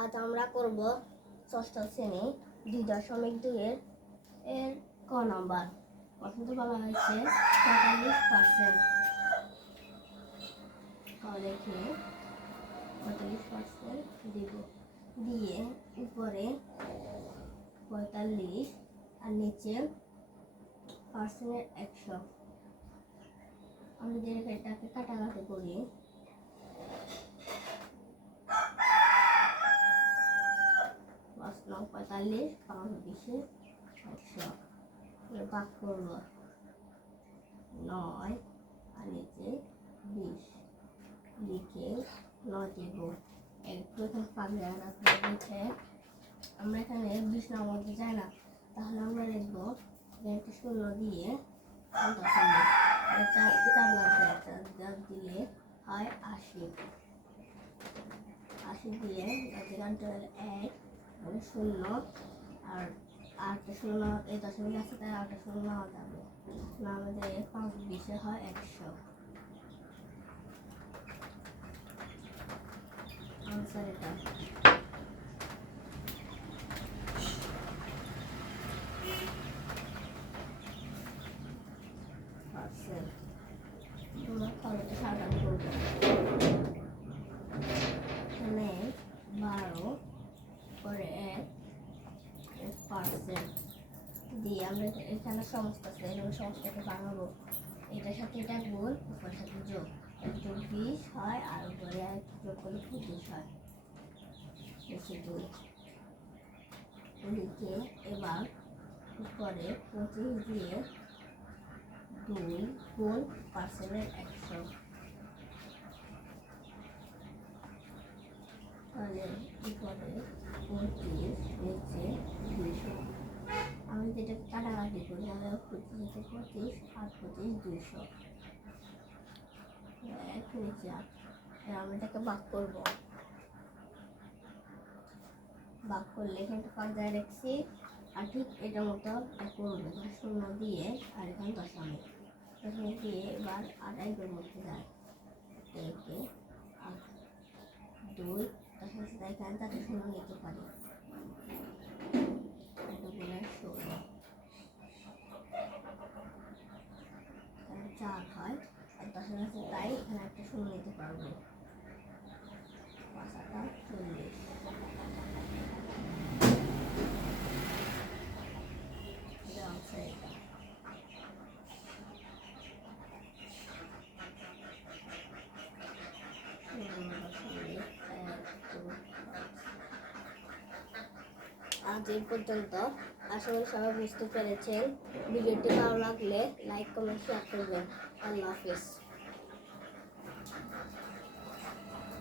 আজ আমরা করব ষষ্ঠ শ্রেণী 2.2 এর ক নাম্বার। প্রথমে বলা হয়েছে 45%। দেখে 45% দিব, দিয়ে উপরে 45 আর নিচে পার্সেন্টের 100। আমি যদি এটাকে কাটাকাটি করি, 45 5 100 ভাগ করব 9 আর নিচে 20 লিখে 9 দেব। প্রথম পাগলা রাখতে আমরা এখানে 20 না মধ্যে যায় না, তাহলে আমরা লিখব একটা 16 দিয়ে 4 দিলে হয় 80। 80 দিয়ে 1 0 আর 8টা 16 এই দশমিক আছে, তাই 8টা 16 নেওয়া যাবে না, আমাদের 5 20 হয় 100। আনসার এটা। তোমরা খরচে সাধারণ করবে এখানে 12 পরে 1% দিয়ে আমরা এখানে সমস্ত আছে, এখানে সমস্তকে বানাবো। এটার সাথে এটা গুণ, উপরের সাথে যোগ, 20 হয় আর উপরে যোগ করলে 25 হয়। লিখে এবার উপরে 25 দিয়ে 2 গুণ পার্সেন্টের 100, তাহলে উপরে 25 নিচে 200। আমি যেটা কাটাকাটি করি, তাহলে 25 আর 25 200, নিচে 8। আমি এটাকে ভাগ করব, ভাগ করলে এখানে পাঁচজায় রাখছি আর ঠিক এটার মতো করবো, 0 দিয়ে আর এখানে দশমিক দিয়ে এবার 8 মধ্যে যায় 2 এখানে তাকে 0 নিতে পারি, 16 4 হয় আর দশমিক আছে, তাই এখানে একটা 0 নিতে পারবো। 5 40। আজ এই পর্যন্ত। আশা করি সবাই বুঝতে পেরেছেন। ভিডিওটি ভালো লাগলে লাইক কমেন্ট শেয়ার করবেন। আল্লাহ হাফেজ।